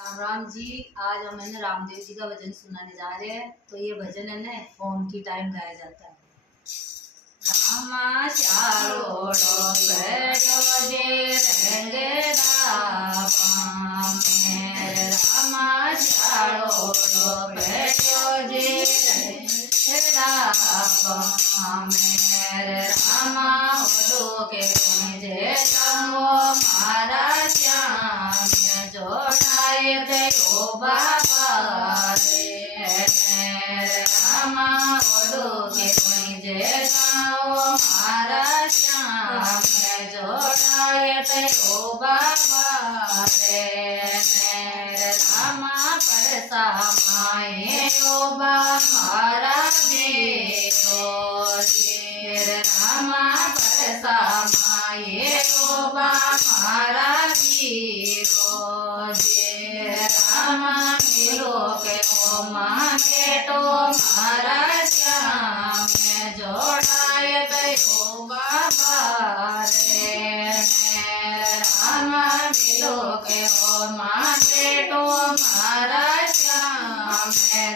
राम राम जी। आज हम है ना रामदेव जी का भजन सुनाने जा रहे हैं। तो ये भजन है ना ओम की टाइम गाया जाता है। रामा चारों पेड़ो जे रंगदा मेरे रामा चारों पेड़ो जे रंगदा मेरे रामा होलो के जे तंगो मारा श्याम जोड़ाए गयो बाबा रे रामा होलो के जे मारा श्याम जोड़ाए गयो बाबा रे रामा परसा माए ओ मारा रामा परसा माए ओ मारा रामा मिलो के ओ माँ बेटो मारा श्याम जोड़ाए गयो बाबा रे रामा मिलो के ओ माँ बेटो मारा श्याम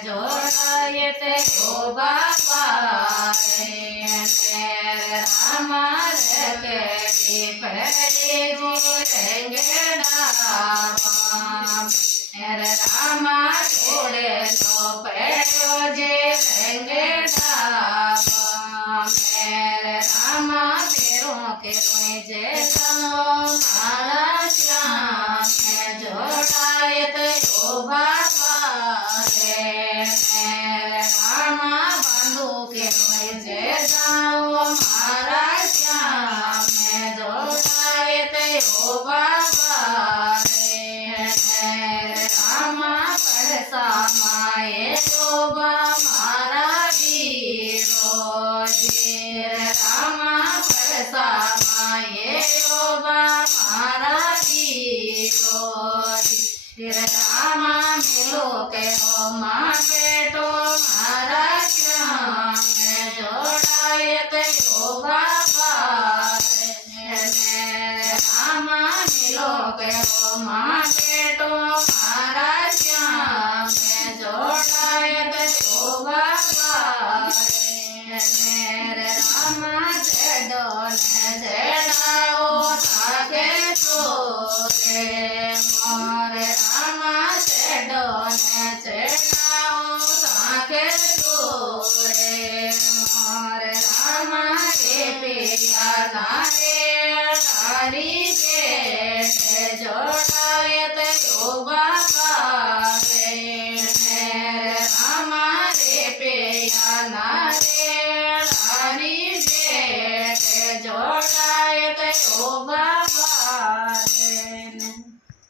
जोड़ाए गयो बाबा रे रामा के पहले रंगड़ा मेरे रामा छोड़े तो पैरो जे रंगड़ा मेरे रामा पेरों के जे मारा श्याम जोड़ाए तो बाबा रे मेरे रामा बंधु के जे मारा श्याम जोड़ाए तो बाबा रे रामा परसा माए शोभा मारा वीरो रामा परसा माए शोभा मारा वीरो रामा मिलो के ओ माँ बेटो मारा श्याम जोड़ाए गयो बाबा रामा मिलो के ओ माँ बेटो मारा श्याम जोड़ाए गयो बाबा रे रामा जेडो जेडाओ थाके तोरे मोरे रामा जेडो जेडाओ थाके तोरे मोरे रामा के पिया तारे तारी